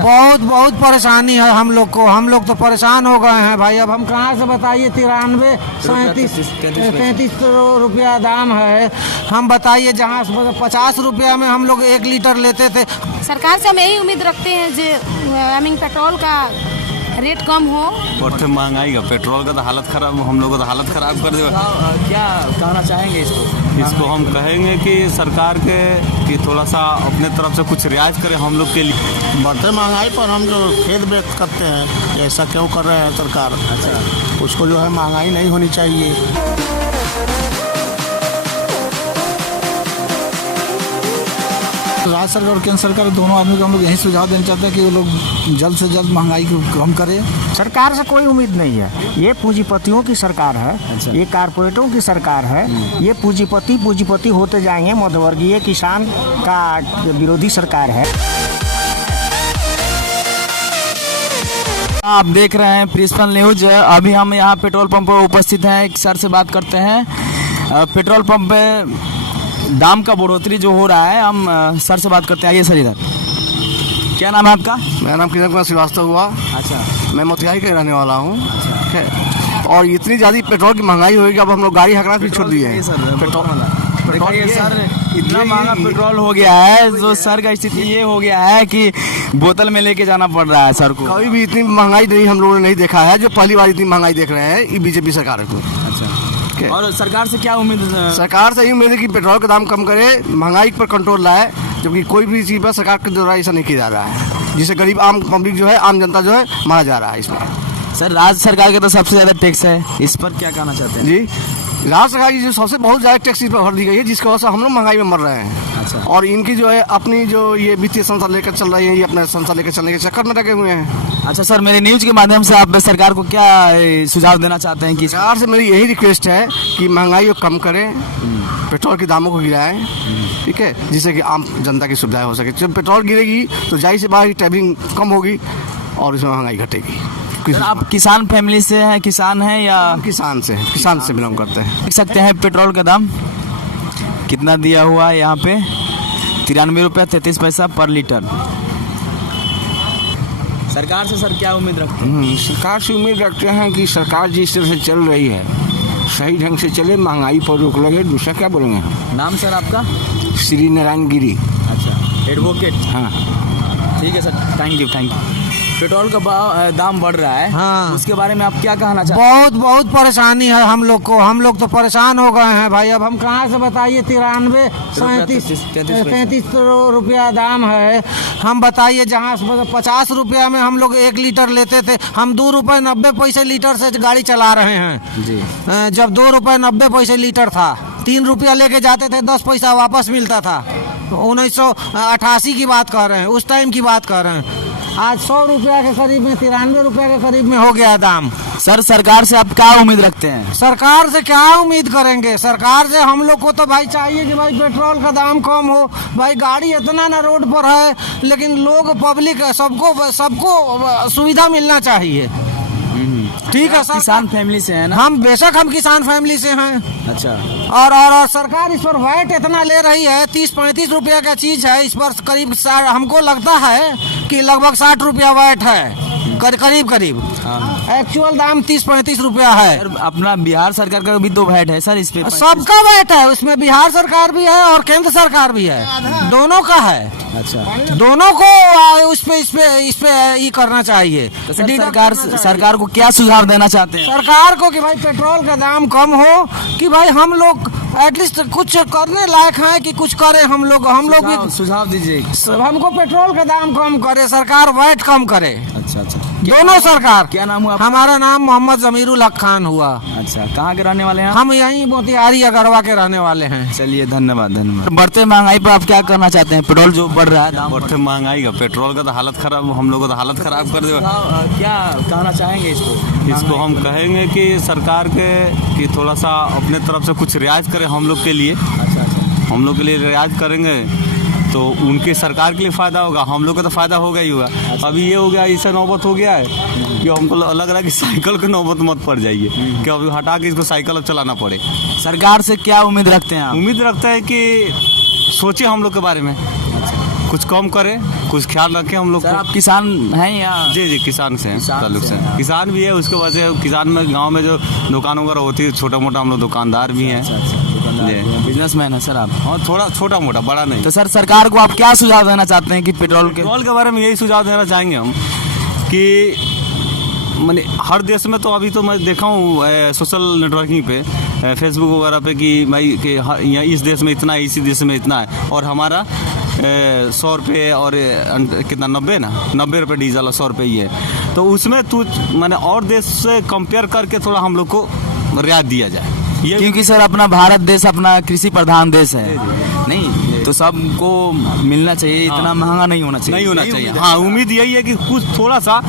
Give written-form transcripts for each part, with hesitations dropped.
बहुत बहुत परेशानी है हम लोग तो परेशान हो गए हैं भाई। अब हम कहाँ से बताइए, 93 33 रुपया दाम है। हम बताइए जहाँ 50 रुपया में हम लोग 1 लीटर लेते थे। सरकार से हम यही उम्मीद रखते हैं जो पेट्रोल का रेट कम हो। बढ़ते महंगाई का पेट्रोल का तो हालत खराब, हम लोग का तो हालत खराब कर दे। क्या कहना चाहेंगे इसको हम कहेंगे कि सरकार के कि थोड़ा सा अपने तरफ से कुछ रियायत करे हम लोग के लिए। बढ़ते महंगाई पर हम जो खेद व्यक्त करते हैं कि ऐसा क्यों कर रहे हैं सरकार। अच्छा, उसको जो है महंगाई नहीं होनी चाहिए। राज्य सरकार और केंद्र सरकार दोनों आदमी को हम लोग यही सुझाव देना चाहते हैं कि वो लोग जल्द से जल्द महंगाई को कम करें। सरकार से कोई उम्मीद नहीं है, ये पूंजीपतियों की सरकार है। अच्छा। ये कारपोरेटों की सरकार है। ये पूंजीपति होते जाएंगे, मध्यवर्गीय किसान का विरोधी सरकार है। आप देख रहे हैं प्रिंसिपल न्यूज। अभी हम यहाँ पेट्रोल पंप पर उपस्थित हैं, एक सर से बात करते हैं। पेट्रोल पंप पे दाम का बढ़ोतरी जो हो रहा है, हम सर से बात करते हैं। आइए सर इधर। क्या नाम है आपका? मेरा नाम किरण कुमार श्रीवास्तव हुआ। अच्छा, मैं मोतिहारी का रहने वाला हूँ। अच्छा। और इतनी ज़्यादा पेट्रोल की महंगाई होगी, अब हम लोग गाड़ी हकना भी छोड़ दिए हैं। पेट्रोल सर इतना महंगा पेट्रोल हो गया है, जो सर का स्थिति ये हो गया है कि बोतल में लेके जाना पड़ रहा है सर को। कभी भी इतनी महंगाई नहीं हम लोगों ने नहीं देखा है। जो पहली बार इतनी महंगाई देख रहे हैं ये बीजेपी सरकार को। अच्छा, और सरकार से क्या उम्मीद? सरकार से यही उम्मीद है कि पेट्रोल का दाम कम करे, महंगाई पर कंट्रोल लाए, जबकि कोई भी चीज़ पर सरकार के द्वारा ऐसा नहीं किया जा रहा है, जिससे गरीब आम पब्लिक जो है, आम जनता जो है मारा जा रहा है इसमें। सर राज्य सरकार के तो सबसे ज़्यादा टैक्स है, इस पर क्या कहना चाहते हैं? जी, राज्य सरकार की जो सबसे बहुत ज़्यादा टैक्स इस पर भर दी गई है, जिसकी वजह से हम लोग महंगाई में मर रहे हैं। अच्छा। और इनकी जो है अपनी जो ये वित्तीय संस्था लेकर चल रही है, ये अपना संस्था लेकर चलने के चक्कर में लगे हुए हैं। अच्छा सर, मेरे न्यूज के माध्यम से आप सरकार को क्या सुझाव देना चाहते हैं? कि सरकार से मेरी यही रिक्वेस्ट है कि महंगाई को कम करें, पेट्रोल के दामों को गिराएं, ठीक है, जिससे कि आम जनता की सुविधा हो सके। जब पेट्रोल गिरेगी तो जाहिर सी बात ट्रैवलिंग कम होगी और इसमें महंगाई घटेगी। सर, आप किसान फैमिली से हैं, किसान हैं या? किसान से बिलोंग करते हैं। देख सकते हैं पेट्रोल का दाम कितना दिया हुआ है यहाँ पे, 93 रुपया 33 पैसा पर लीटर। सरकार से सर क्या उम्मीद रखते हैं? सरकार से उम्मीद रखते हैं कि सरकार जिस तरह से चल रही है सही ढंग से चले, महंगाई पर रोक लगे। दूसरा क्या बोलेंगे हम। नाम सर आपका? श्री नारायण गिरी। अच्छा, एडवोकेट। हाँ, ठीक है सर, थैंक यू। पेट्रोल का दाम बढ़ रहा है, हाँ, उसके बारे में आप क्या कहना चाहते हैं? बहुत परेशानी है हम लोग तो परेशान हो गए हैं भाई। अब हम कहाँ से बताइए, 93 33 रुपया दाम है। हम बताइए जहाँ 50 रुपया में हम लोग 1 लीटर लेते थे, हम 2 रुपये 90 पैसे लीटर से गाड़ी चला रहे हैं जी। जब 2 रुपये 90 पैसे लीटर था, 3 रुपया लेके जाते थे, 10 पैसा वापस मिलता था। 1988 की बात कर रहे हैं, उस टाइम की बात कर रहे हैं। आज 100 रुपया के करीब में, 93 रुपया के करीब में हो गया दाम। सर सरकार से आप क्या उम्मीद रखते हैं? सरकार से क्या उम्मीद करेंगे? सरकार से हम लोग को तो भाई चाहिए कि भाई पेट्रोल का दाम कम हो। भाई गाड़ी इतना ना रोड पर है, लेकिन लोग पब्लिक सबको सुविधा मिलना चाहिए। ठीक है सर, किसान फैमिली से है ना? हम बेशक हम किसान फैमिली से हैं। अच्छा। और सरकार इस पर वैट इतना ले रही है, 30-35 रुपया का चीज है, इस पर करीब हमको लगता है कि लगभग 60 रुपया वैट है, करीब। एक्चुअल दाम 30-35 रुपया है। सर, अपना बिहार सरकार का भी तो वैट है सर इस पे? सबका वैट है उसमें, बिहार सरकार भी है और केंद्र सरकार भी है, दोनों का है। अच्छा, दोनों को इस पे ये करना चाहिए। तो सरकार को क्या सुझाव देना चाहते हैं? सरकार को कि भाई पेट्रोल का दाम कम हो, कि भाई हम लोग एटलीस्ट कुछ करने लायक हैं कि कुछ करें हम लोग भी। सुझाव दीजिए। हमको पेट्रोल का दाम कम करे, सरकार वैट कम करे। अच्छा, दोनों सरकार। क्या नाम हुआ? हमारा नाम मोहम्मद जमीरुल हक खान हुआ। अच्छा, कहाँ के रहने वाले हैं? हम यहीं मोतिहारी अगरवा के रहने वाले हैं। चलिए, धन्यवाद। बढ़ते महंगाई पर आप क्या करना चाहते हैं? पेट्रोल जो बढ़ रहा है, बढ़ते महंगाई का पेट्रोल का तो हालत खराब, हम लोग का तो हालत खराब कर दे। क्या कहना चाहेंगे इसको हम कहेंगे कि सरकार के कि थोड़ा सा अपने तरफ से कुछ रियायत करे हम लोग के लिए। अच्छा, हम लोग के लिए रियायत करेंगे तो उनके सरकार के लिए फ़ायदा होगा, हम लोग का तो फ़ायदा होगा ही होगा। अभी ये हो गया, ऐसा नौबत हो गया है कि हमको लग रहा है कि साइकिल की नौबत मत पड़ जाइए, कि अभी हटा के इसको साइकिल अब चलाना पड़े। सरकार से क्या उम्मीद रखते हैं आप? उम्मीद रखते हैं कि सोचे हम लोग के बारे में, कुछ कम करे, कुछ ख्याल रखें हम लोग सर को। आप किसान हैं या? जी किसान से हैं, किसान ताल्लुक से से हैं। किसान भी है, उसके वजह से किसान में गांव में जो दुकान वगैरह होती है छोटा मोटा हम लोग दुकानदार भी हैं। जी। बिजनेसमैन है सर आप? और थोड़ा छोटा मोटा, बड़ा नहीं। तो सर सरकार को आप क्या सुझाव देना चाहते हैं कि पेट्रोल के? पेट्रोल के बारे में यही सुझाव देना चाहेंगे हम कि मैंने हर देश में तो अभी तो मैं देखा हूँ सोशल नेटवर्किंग पे फेसबुक वगैरह पे कि भाई कि यहाँ इस देश में इतना है, इसी देश में इतना है, और हमारा 100 रुपये और कितना 90 रुपये डीजल और 100 रुपये ही है। तो उसमें तू मैंने और देश से कंपेयर करके थोड़ा हम लोग को रियायत दिया जाए। ये क्योंकि सर अपना भारत देश अपना कृषि प्रधान देश है, नहीं तो सबको मिलना चाहिए, इतना महंगा नहीं होना चाहिए। नहीं होना चाहिए। हाँ, उम्मीद यही है कि कुछ थोड़ा सा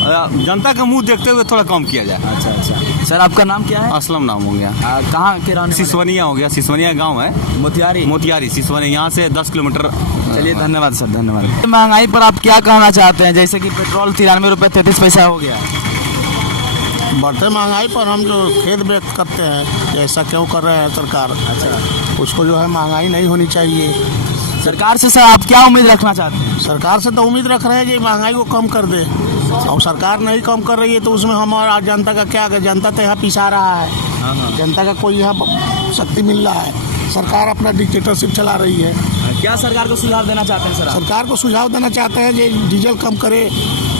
जनता का मुंह देखते हुए थोड़ा कम किया जाए। अच्छा। सर आपका नाम क्या है? असलम नाम हो गया। कहाँ के रहने वाले? सिसवनिया हो गया, सिसवनिया गांव है, मोतियारी सिसवनिया, यहाँ से 10 किलोमीटर। चलिए धन्यवाद सर, धन्यवाद। महंगाई पर आप क्या कहना चाहते हैं? जैसे कि पेट्रोल 93 रुपये 33 पैसा हो गया। बढ़ते महंगाई पर हम जो खेद व्यक्त करते हैं कि ऐसा क्यों कर रहे हैं सरकार। अच्छा, उसको जो है महंगाई नहीं होनी चाहिए। सरकार से सर आप क्या उम्मीद रखना चाहते हैं? सरकार से तो उम्मीद रख रहे हैं कि महंगाई को कम कर दे, और सरकार नहीं कम कर रही है तो उसमें हमारा जनता का क्या है? जनता तो यहाँ पिसा रहा है, जनता का कोई यहाँ शक्ति मिल रहा है। सरकार अपना डिक्टेटरशिप चला रही है। क्या सरकार को सुझाव देना चाहते हैं सर आप? सरकार को सुझाव देना चाहते हैं कि डीजल कम करे,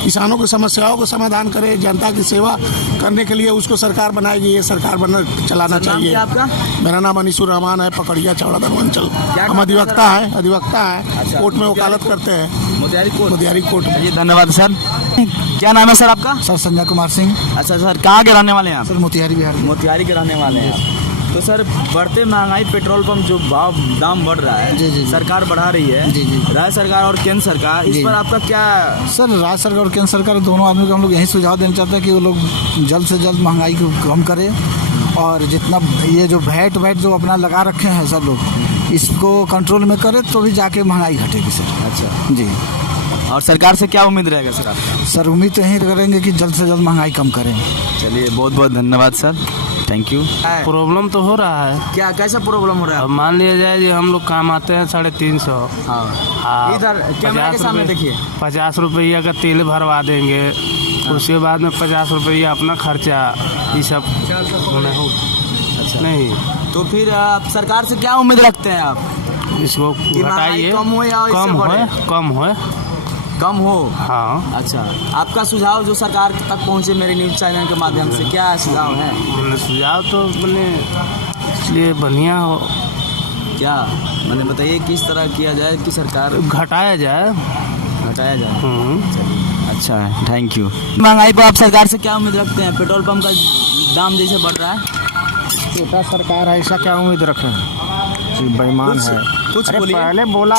किसानों की समस्याओं को समाधान करे, जनता की सेवा करने के लिए उसको सरकार बनाएगी। ये सरकार चलाना चाहिए। आपका? मेरा नाम अनीसुर रहमान है, पकड़िया चौड़ा दरवंचल। हम अधिवक्ता है, कोर्ट में वकालत करते हैं, मोतिहारी कोर्ट में। चलिए धन्यवाद सर। क्या नाम है सर आपका? सर संजय कुमार सिंह। अच्छा सर, कहाँ के रहने वाले हैं आप? सर मोतिहारी बिहार। मोतिहारी के रहने वाले हैं आप। तो सर बढ़ते महंगाई, पेट्रोल पंप जो भाव दाम बढ़ रहा है, जी। सरकार बढ़ा रही है, जी। राज्य सरकार और केंद्र सरकार, इस पर आपका क्या? सर राज्य सरकार और केंद्र सरकार दोनों आदमी को हम लोग यही सुझाव देना चाहते हैं कि वो लोग जल्द से जल्द महंगाई को कम करें, और जितना ये जो वैट जो अपना लगा रखे हैं सब लोग, इसको कंट्रोल में करें तो भी जाके महंगाई घटेगी सर। अच्छा जी। और सरकार से क्या उम्मीद रहेगा सर आपका? सर उम्मीद तो यही करेंगे कि जल्द से जल्द महंगाई कम करें। चलिए बहुत बहुत धन्यवाद सर, थैंक यू। प्रॉब्लम तो हो रहा है। क्या कैसा प्रॉब्लम हो रहा है? अब मान लिया जाए कि हम लोग काम आते हैं 350। हाँ, इधर कैमरा के सामने देखिए। 50 रुपया का तेल भरवा देंगे, उसके बाद में 50 रुपया अपना खर्चा, ये सब होना हो। अच्छा नहीं तो फिर आप सरकार से क्या उम्मीद रखते हैं आप? इसको घटाइए, कम हो या इससे बढ़े? कम हो। हाँ अच्छा, आपका सुझाव जो सरकार तक पहुंचे मेरे न्यूज चैनल के माध्यम से, क्या सुझाव है? सुझाव तो मैंने इसलिए बढ़िया हो, क्या मैंने बताइए किस तरह किया जाए कि सरकार घटाया जाए। चलिए अच्छा है, थैंक यू। महंगाई पर आप सरकार से क्या उम्मीद रखते हैं? पेट्रोल पंप का दाम जैसे बढ़ रहा है, छोटा सरकार ऐसा क्या उम्मीद रखें? बेईमान है। कुछ अरे बोलिए। पहले बोला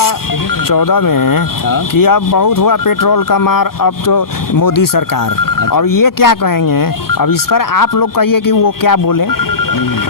14 में हाँ? कि अब बहुत हुआ पेट्रोल का मार, अब तो मोदी सरकार। अब ये क्या कहेंगे? अब इस पर आप लोग कहिए कि वो क्या बोले।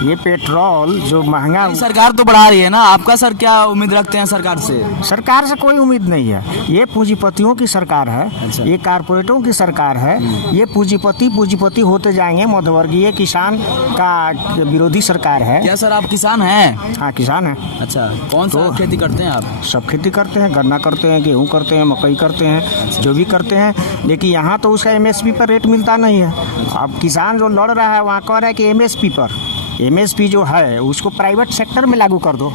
ये पेट्रोल जो महंगा, सरकार तो बढ़ा रही है ना, आपका सर क्या उम्मीद रखते हैं सरकार से? सरकार से कोई उम्मीद नहीं है। ये पूंजीपतियों की सरकार है। अच्छा। ये कारपोरेटों की सरकार है। ये पूंजीपति होते जाएंगे। मध्यवर्गीय किसान का विरोधी सरकार है। क्या सर आप किसान हैं? हाँ किसान है। अच्छा, कौन सा खेती करते हैं आप? सब खेती करते हैं, गन्ना करते हैं, गेहूँ करते हैं, मकई करते हैं, जो भी करते हैं। लेकिन यहाँ तो उसका MSP पर रेट मिलता नहीं है। अब किसान जो लड़ रहा है वहाँ कह रहा है कि MSP जो है उसको प्राइवेट सेक्टर में लागू कर दो।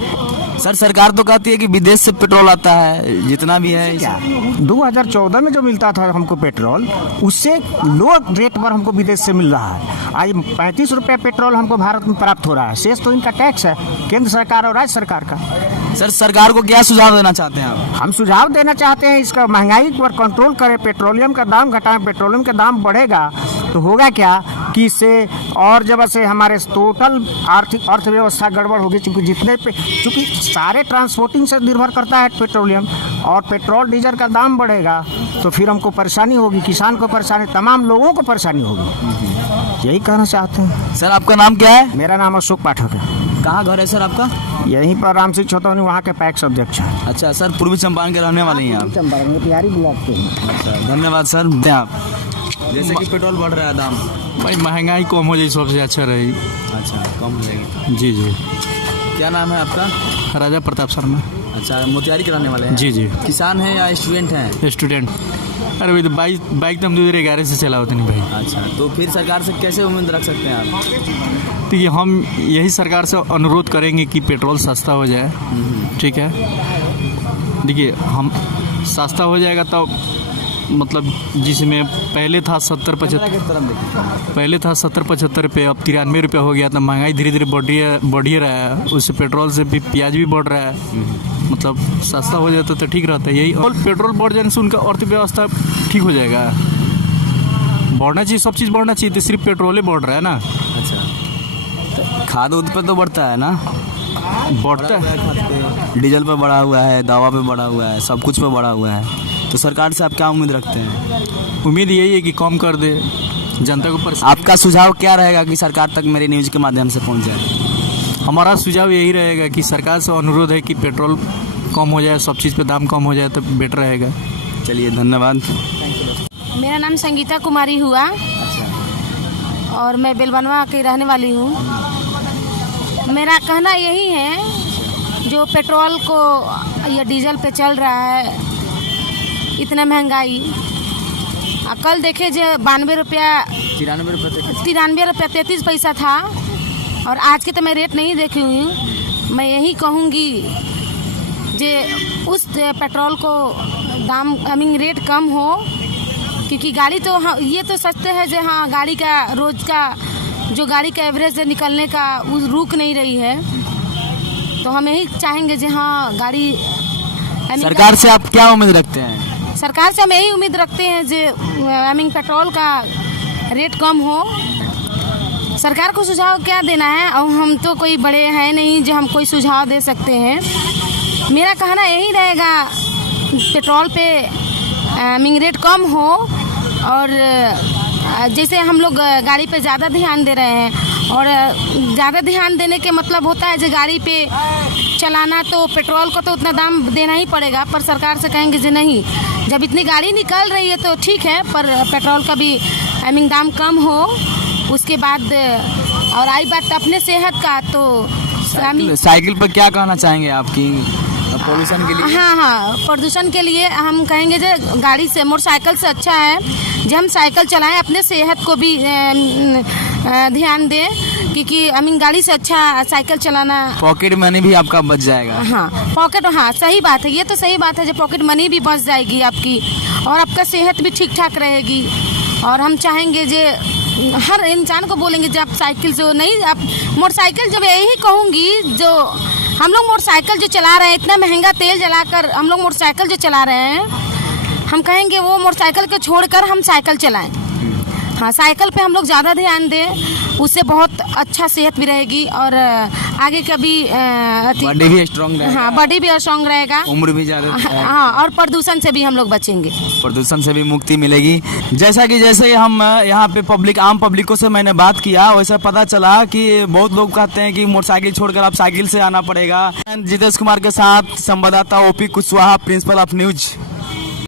सर सरकार तो कहती है कि विदेश से पेट्रोल आता है, जितना भी है। क्या 2014 में जो मिलता था हमको पेट्रोल, उससे लो रेट पर हमको विदेश से मिल रहा है। आज 35 रुपये पेट्रोल हमको भारत में प्राप्त हो रहा है। शेष तो इनका टैक्स है, केंद्र सरकार और राज्य सरकार का। सर सरकार को क्या सुझाव देना चाहते हैं आप? हम सुझाव देना चाहते हैं इसका महंगाई पर कंट्रोल करें, पेट्रोलियम का दाम घटाएं। पेट्रोलियम का दाम बढ़ेगा तो होगा क्या कि इससे और जब से हमारे टोटल आर्थिक अर्थव्यवस्था गड़बड़ होगी। चूँकि सारे ट्रांसपोर्टिंग से निर्भर करता है पेट्रोलियम, और पेट्रोल डीजल का दाम बढ़ेगा तो फिर हमको परेशानी होगी, किसान को परेशानी, तमाम लोगों को परेशानी होगी। यही कहना चाहते हैं। सर आपका नाम क्या है? मेरा नाम अशोक पाठक है। कहाँ घर है सर आपका? यहीं पर राम सिंह छोटौनी, वहाँ के पैक्स अध्यक्ष हैं। अच्छा सर, पूर्वी चंपारण के रहने वाले हैं आप? चंपारण मोतिहारी ब्लॉक के हैं। अच्छा धन्यवाद सर। आप जैसे कि पेट्रोल बढ़ रहा है दाम, भाई महंगाई कम हो जाए सबसे अच्छा रही। अच्छा कम हो जाएगी। जी। क्या नाम है आपका? राजा प्रताप शर्मा। अच्छा, मोतिहारी के रहने वाले हैं? जी जी। किसान हैं या स्टूडेंट हैं? स्टूडेंट। अरे भाई तो बाइक तो हम 2011 से चला होते नहीं भाई। अच्छा, तो फिर सरकार से कैसे उम्मीद रख सकते हैं आप? तो ये हम यही सरकार से अनुरोध करेंगे कि पेट्रोल सस्ता हो जाए। ठीक है, देखिए हम सस्ता हो जाएगा तो मतलब जिसमें पहले था 70-75 रुपये, अब 93 रुपये हो गया। तो महंगाई धीरे धीरे बढ़ ही रहा है, उससे पेट्रोल से भी प्याज भी बढ़ रहा है। मतलब सस्ता हो जाता तो ठीक रहता है यही। और पेट्रोल बढ़ जाने से उनका अर्थव्यवस्था ठीक हो जाएगा। बढ़ना चाहिए, सब चीज़ बढ़ना चाहिए, तो सिर्फ पेट्रोल ही बढ़ रहा है ना। अच्छा, तो खाद उद पे तो बढ़ता है ना? बढ़ता है, डीजल पे बढ़ा हुआ है, दवा पे बढ़ा हुआ है, सब कुछ पे बढ़ा हुआ है। तो सरकार से आप क्या उम्मीद रखते हैं? उम्मीद यही है कि कम कर दे, जनता को परेशान। आपका सुझाव क्या रहेगा कि सरकार तक मेरी न्यूज़ के माध्यम से पहुंच जाए? हमारा सुझाव यही रहेगा कि सरकार से अनुरोध है कि पेट्रोल कम हो जाए, सब चीज़ पे दाम कम हो जाए तो बेटर रहेगा। चलिए, धन्यवाद। मेरा नाम संगीता कुमारी हुआ और मैं बेलबनवा की रहने वाली हूँ। मेरा कहना यही है, जो पेट्रोल को या डीजल पे चल रहा है इतना महंगाई, कल देखे जो 92 रुपया 93 रुपया 33 पैसा था, और आज के तो मैं रेट नहीं देखी हूँ। मैं यही कहूँगी जे उस पेट्रोल को दाम रेट कम हो, क्योंकि गाड़ी तो हाँ ये तो सस्ते है जो हाँ गाड़ी का रोज का जो गाड़ी का एवरेज निकलने का वो रुक नहीं रही है। तो हम यही चाहेंगे जो हाँ गाड़ी सरकार से आप क्या उम्मीद रखते हैं? सरकार से हम यही उम्मीद रखते हैं जो पेट्रोल का रेट कम हो। सरकार को सुझाव क्या देना है, और हम तो कोई बड़े हैं नहीं जो हम कोई सुझाव दे सकते हैं। मेरा कहना यही रहेगा, पेट्रोल पे रेट कम हो, और जैसे हम लोग गाड़ी पे ज़्यादा ध्यान दे रहे हैं, और ज़्यादा ध्यान देने के मतलब होता है जो गाड़ी पे चलाना, तो पेट्रोल को तो उतना दाम देना ही पड़ेगा। पर सरकार से कहेंगे जो नहीं, जब इतनी गाड़ी निकल रही है तो ठीक है, पर पेट्रोल का भी दाम कम हो। उसके बाद और आई बात अपने सेहत का, तो साइकिल पर क्या कहना चाहेंगे आपकी प्रदूषण के लिए? हाँ, प्रदूषण के लिए हम कहेंगे जो गाड़ी से मोटरसाइकिल से अच्छा है जब हम साइकिल चलाएं, अपने सेहत को भी ध्यान दें, क्योंकि गाड़ी से अच्छा साइकिल चलाना। पॉकेट मनी भी आपका बच जाएगा। हाँ, पॉकेट, हाँ सही बात है, ये तो सही बात है, जो पॉकेट मनी भी बच जाएगी आपकी, और आपका सेहत भी ठीक ठाक रहेगी। और हम चाहेंगे जो हर इंसान को बोलेंगे जब साइकिल से नहीं, आप मोटरसाइकिल, जब यही कहूँगी जो हम लोग मोटरसाइकिल जो चला रहे हैं, इतना महंगा तेल जलाकर हम लोग मोटरसाइकिल जो चला रहे हैं, हम कहेंगे वो मोटरसाइकिल को छोड़कर हम साइकिल चलाएं। हाँ, साइकिल पे हम लोग ज़्यादा ध्यान दें, उससे बहुत अच्छा सेहत भी रहेगी, और आगे का भी बॉडी भी स्ट्रांग रहेगा। हाँ, बॉडी भी स्ट्रांग रहेगा, उम्र भी ज़्यादा। हाँ, और प्रदूषण से भी हम लोग बचेंगे, प्रदूषण से भी मुक्ति मिलेगी। जैसे हम यहाँ पे आम पब्लिकों से मैंने बात किया, वैसे पता चला कि बहुत लोग कहते हैं कि मोटरसाइकिल छोड़कर आप साइकिल से आना पड़ेगा। जितेश कुमार के साथ संवाददाता OP Kushwaha, principle of news.